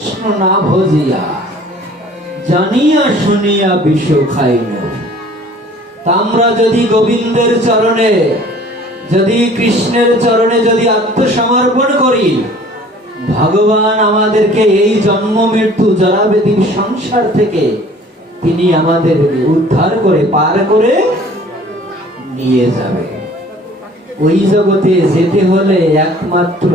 কৃষ্ণ না ভজিয়া জানিয়া শুনিয়া বিষ খাইন। আমরা যদি গোবিন্দের চরণে, যদি কৃষ্ণের চরণে যদি আত্মসমর্পণ করি, ভগবান আমাদেরকে এই জন্ম মৃত্যু জরাবেদীর সংসার থেকে তিনি আমাদের উদ্ধার করে পার করে নিয়ে যাবে। ওই জগতে যেতে হলে একমাত্র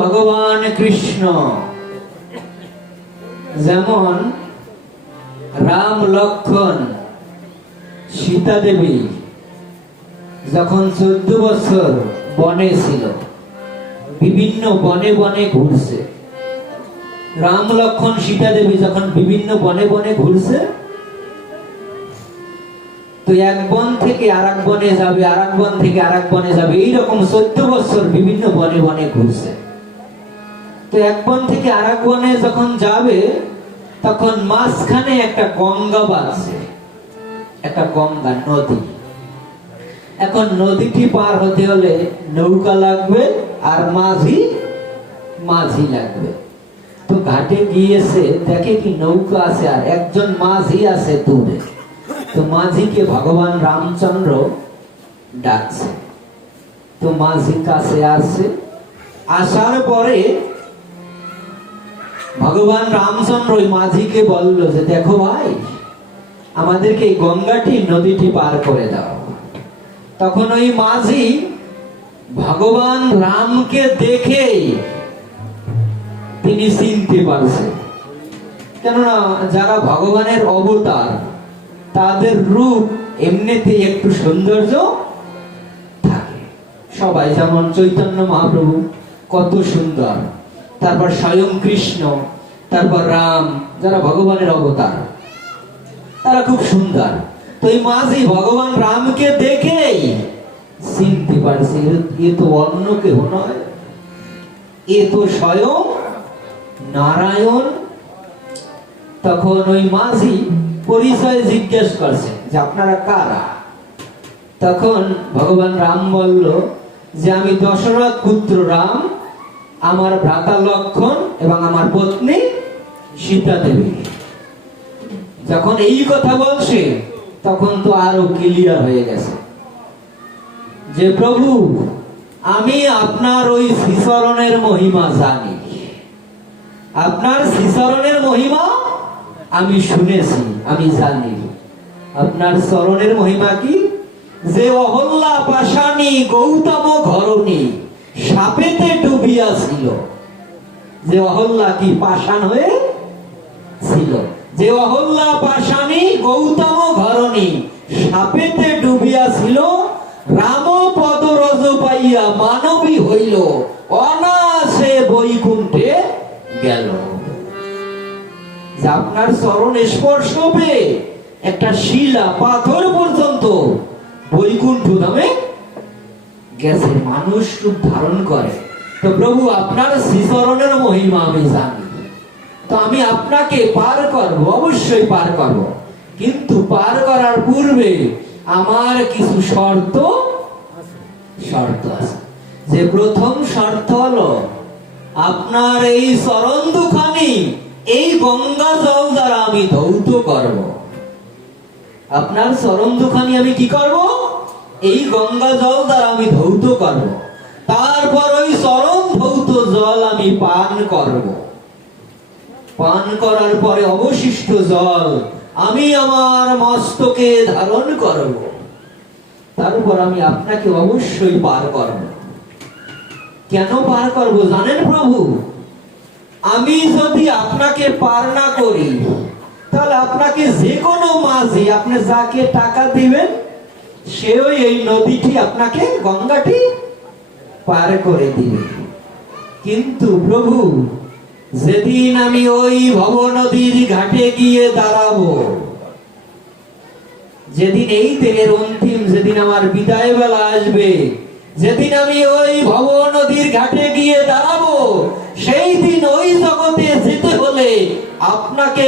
ভগবান কৃষ্ণ। যেমন রাম লক্ষ্মণ সীতা দেবী যখন 14 বছর বনে ছিল, বিভিন্ন বনে বনে ঘুরছে। রাম লক্ষ্মণ সীতা দেবী যখন বিভিন্ন বনে বনে ঘুরছে, তো এক বন থেকে আরেক বনে যাবে, আরেক বন থেকে আরেক বনে যাবে, এইরকম 14 বছর বিভিন্ন বনে বনে ঘুরছে। তো এক বন থেকে আরেক বনে যখন যাবে, তখন মাঝখানে একটা গঙ্গা বাজছে, একটা গঙ্গা নদী। এখন নদীটি পার হতে হলে নৌকা লাগবে আর মাঝি লাগবে। তো ঘাটে গিয়েছে, দেখে কি নৌকা আছে আর একজন মাঝি আছে দূরে। তো মাঝিকে ভগবান রামচন্দ্র ডাকছে। তো মাঝি কাছে আসে, আসার পরে ভগবান রামচন্দ্র ওই মাঝিকে বলল যে দেখো ভাই, আমাদেরকে এই গঙ্গাটি নদীটি পার করে দাও। তখন ওই মাঝি ভগবান রামকে দেখে তিনি চিনতে পারছে। কেননা যারা ভগবানের অবতার, তাদের রূপ এমনিতে একটু সৌন্দর্য থাকে। সবাই যেমন চৈতন্য মহাপ্রভু কত সুন্দর, তারপর স্বয়ং কৃষ্ণ, তারপর রাম, যারা ভগবানের অবতার তারা খুব সুন্দর। তো এই মাঝি ভগবান রামকে দেখেই চিনতে পারছে, এ তো অন্য কেউ নয়, এ তো স্বয়ং নারায়ণ। তখন ওই মাঝি পরিচয় জিজ্ঞেস করছে যে আপনারা কারা? তখন ভগবান রাম বলল যে আমি দশরথ পুত্র রাম, আমার ভ্রাতা লক্ষ্মণ এবং আমার পত্নী সীতা দেবী। যখন এই কথা বলছে, তখন তো আরো ক্লিয়ার হয়ে গেছে যে প্রভু, আমি আপনার ওই শ্রীচরণের মহিমা জানি, আপনার শ্রীচরণের মহিমা আমি শুনেছি, আমি জানি। আপনার চরণের মহিমা কি? যে অহল্যা পাশানি গৌতম ঘরণী সাপেতে ডুবিয়া ছিল। যে অহল্যা কি পাষাণ হয়ে ছিল, যে অহল্যা পাশানি গৌতম ঘরণী সাপেতে ডুবিয়া ছিল, রাম পদ রজ পাইয়া মানবী হইল, অনাসে বৈকুণ্ঠে গেল। আপনার চরণ স্পর্শ পেয়ে একটা শিলা পাথর পর্যন্ত বৈকুণ্ঠ ধামে গেছে, মানুষ রূপ ধারণ করে। তো প্রভু, আপনার শ্রীচরণের মহিমা আমি জানি, তো আমি আপনাকে পার করব, অবশ্যই পার করব। কিন্তু পার করার পূর্বে আমার কিছু শর্ত আছে। যে প্রথম শর্ত হলো, আপনার এই চরণ দুখানি এই গঙ্গা জল দ্বারা আমি ধৌত করব। আপনার চরণ দুখানি আমি কি করব? এই গঙ্গা জল দ্বারা আমি ধৌত করব। তারপর ওই চরণ ধৌত জল আমি পান করব। পান করার পরে অবশিষ্ট জল আমি আমার মস্তকে ধারণ করব। তারপর আমি আপনাকে অবশ্যই পার করব। কেন পার করব জানেন প্রভু? আমি যদি আপনাকে পার না করি, তাহলে আপনাকে যে কোনো মাঝি, আপনি যাকে টাকা দিবেন, সেও এই নদীটি আপনাকে, গঙ্গাটি পার করে দিবে। কিন্তু প্রভু, যেদিন আমি ওই ভব নদীর ঘাটে গিয়ে দাঁড়াবো, যেদিন এই দেহের অন্তিম, যেদিন আমার বিদায় বেলা আসবে, যেদিন আমি ওই ভব নদীর ঘাটে গিয়ে দাঁড়াবো, সেই দিন ওই জগতে যেতে হলে আপনাকে